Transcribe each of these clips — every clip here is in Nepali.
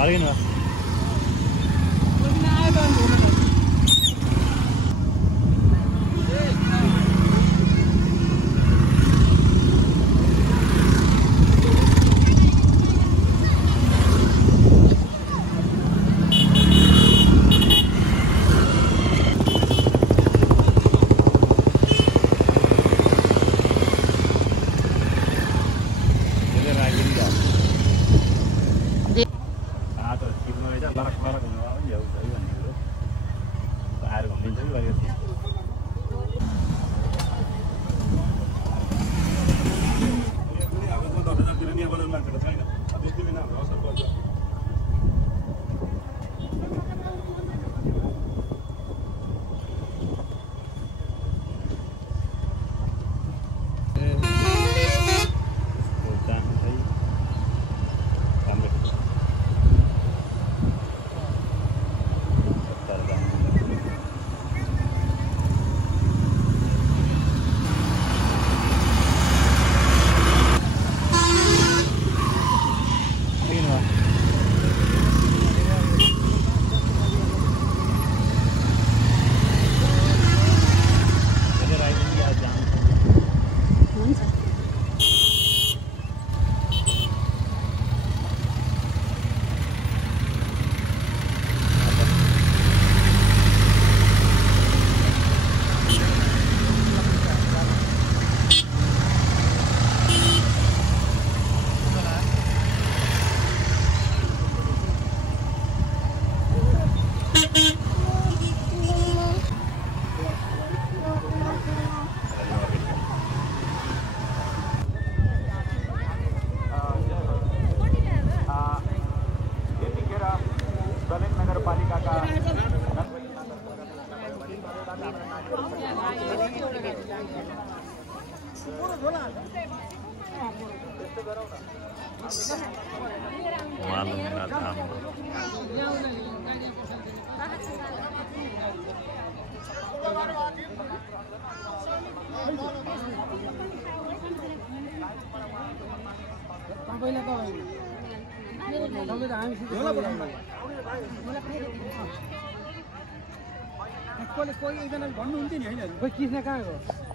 फर्किनु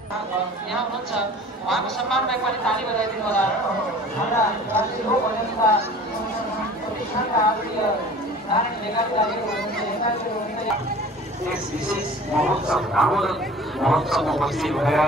यहाँ हुनुहुन्छ उहाँको सम्मानमा एकपल्ट ताली बजाइदिनु होला। हाम्रा राष्ट्रिय लोक अभिनेता प्रतिष्ठानका आदरणीय नारायण ढेकालजी यस विशेष महोत्सव दामोदर महोत्सवमा उपस्थित भएर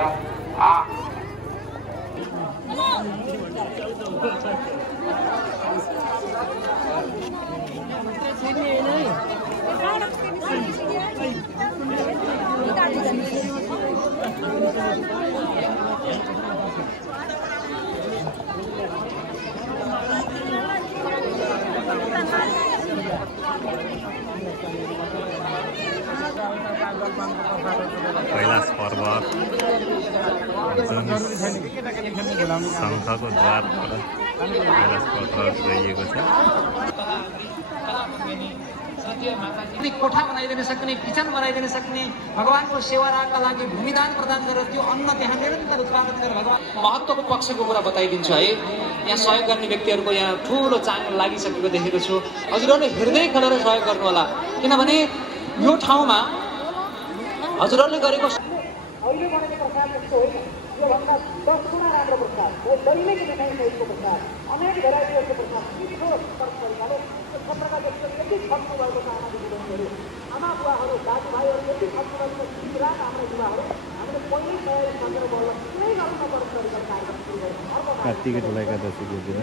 कैलाश पर्वत जुन शङ्खको द्वारबाट कैलाश पर्वत गइएको छ। कोठा बनाइदिन सक्ने, किचन बनाइदिन सक्ने, भगवानको सेवाका लागि भूमिदान प्रदान गरेर त्यो अन्न त्यहाँ निरन्तर उत्पादन गरेर भगवान महत्त्वको पक्षको कुरा बताइदिन्छु है। यहाँ सहयोग गर्ने व्यक्तिहरूको यहाँ ठुलो चाङ लागिसकेको देखेको छु। हजुरहरूले हृदय खोलेर सहयोग गर्नु होला, किनभने यो ठाउँमा हजुरहरूले गरेको अहिले बनेको प्रसाद जस्तो होइन, योभन्दा 10 गुणा राम्रो प्रसाद हो। दैनिक मिठाई सहितको प्रसाद, अनेक भेराइटीहरूको प्रसाद, मिठो तरकारीले क्षेत्रका व्यक्तिहरू यति खप्नु भएको छ। आमा दिदीबहिनीहरू, आमा बुवाहरू, दाजुभाइहरू यति खप्नु भएको छ। गुजरात हाम्रा युवाहरू हामीले पहिल्यै तयारी सकेर बल्ल कुनै गर्नु नपर्ने तरिकाले कार्यक्रम सुरु गर्छौँ। कार्तिक ठुला एकादशीको दिन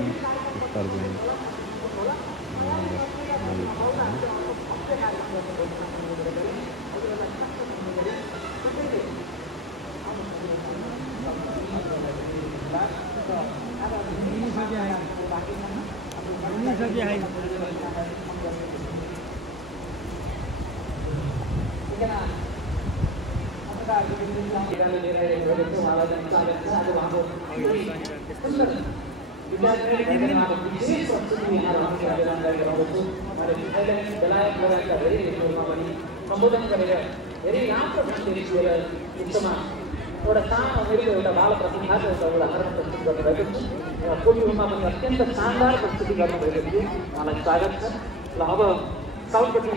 तर्बिने सम्बोधन गरेर धेरै राम्रो सन्देश दिएर उच्चमा एउटा सानो मेरो एउटा बाल प्रतिभाको एउटा उदाहरण प्रस्तुत गर्नुभएको थियो। पोलियोमा पनि अत्यन्त शानदार प्रस्तुति गर्नुभएको थियो। उहाँलाई स्वागत छ। ल अब साउथपट्टि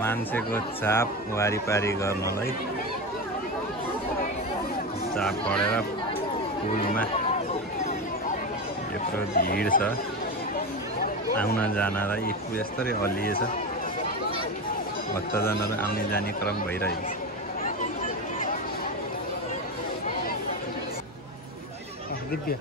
मान्छेको चाप वारिपारी गर्नलाई चाप बढेर पुलमा यत्रो भिड छ आउन जानलाई यस्तरी हल्लिएछ भक्तजनहरू आउने जाने क्रम भइरहेको छ। दिव्य